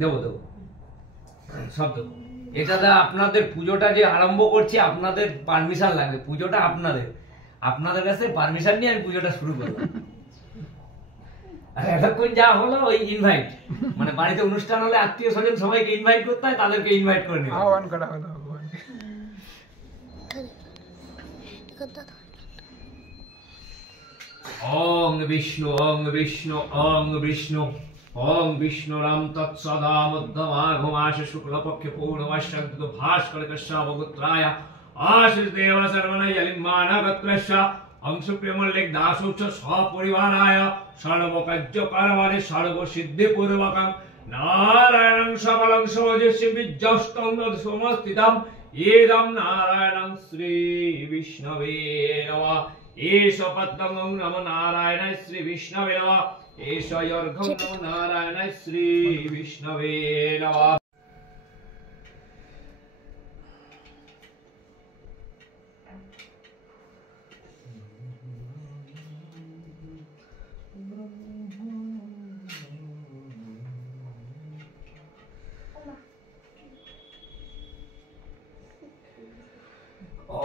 দেবো দেবো সব দেবো। এটাতে আপনাদের পুজোটা যে আরম্ভ করছি আপনাদের পারমিশন লাগবে, পুজোটা আপনাদের কাছে পারমিশন নিয়ে আমি পুজোটা শুরু করবো। আর এতক্ষণ যা হলো ওই ইনভাইট, মানে বাড়িতে অনুষ্ঠান হলে আত্মীয় স্বজন সবাইকে ইনভাইট করতে হয়, তাদেরকে ইনভাইট করে নিও, আহ্বান করা হলো ভগবানকে। ওং বিষ্ণু ওং বিষ্ণু ওং বিষ্ণু ওং বিষ্ণু রাম তৎসদা মধ্যমাঘ মাস শুক্লপক্ষে পূর্ণমাশ্য ভাস্করকস্য অবগোত্রায় আশিস দেব সর্বনয়লিম্মানগত্রস্য अंशुप्रियमल्लिक दासोच्च सपरिवाराय सर्वकार्यकरवारे सर्वसिद्धिपूर्वकं नारायणं सबलं सवजस्य विज्जस्तं समस्थितं एदं नारायणं श्री विष्णवे नमः। एष पद्मं नमो नारायणाय श्री विष्णवे नमः। एष यर्घं नमो नारायणाय श्री विष्णवे नमः।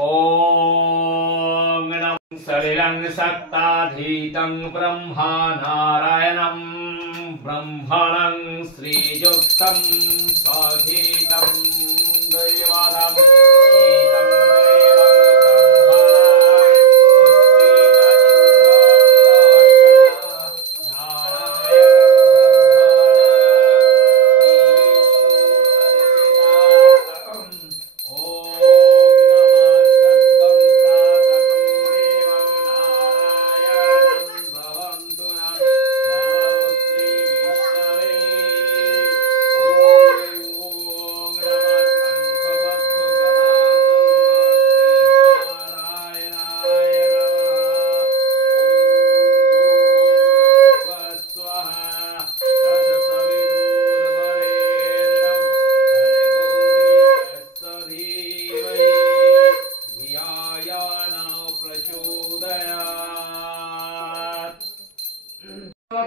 ओम नमः सलिलं सत्ताधीतं ब्रह्मा नारायणं ब्रह्मणं श्रीयुक्तं सधीतं दैवतं ईदं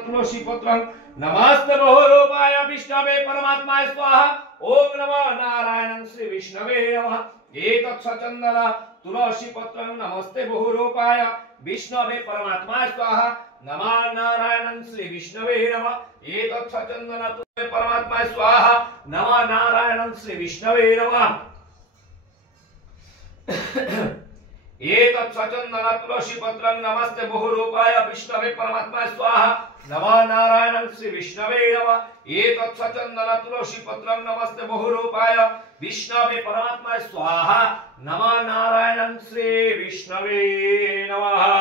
तुलसी पत्रं नमस्ते बहुरूपाय विष्णवे परमात्माय स्वाहा। ओम नमो नारायणं श्री विष्णवे नमः। एतत्सचन्दन तुलसी पत्रं नमस्ते बहुरूपाय विष्णवे परमात्माय स्वाहा। नमो नारायणं श्री विष्णवे नमः। एतत्सचन्दन तुलसी परमात्माय स्वाहा। नमो नारायणं श्री विष्णवे नमः। एतत्सचन्दन तुलसी पत्रं नमस्ते बहुरूपाय विष्णवे परमात्माय स्वाहा। नमो नारायणं श्री विष्णवे नमः। एतत्सचन्दन तुलसी पत्रं नमस्ते बहुरूपाय विष्णवे परमात्माय स्वाहा। नमो नारायणं श्री विष्णवे नमः।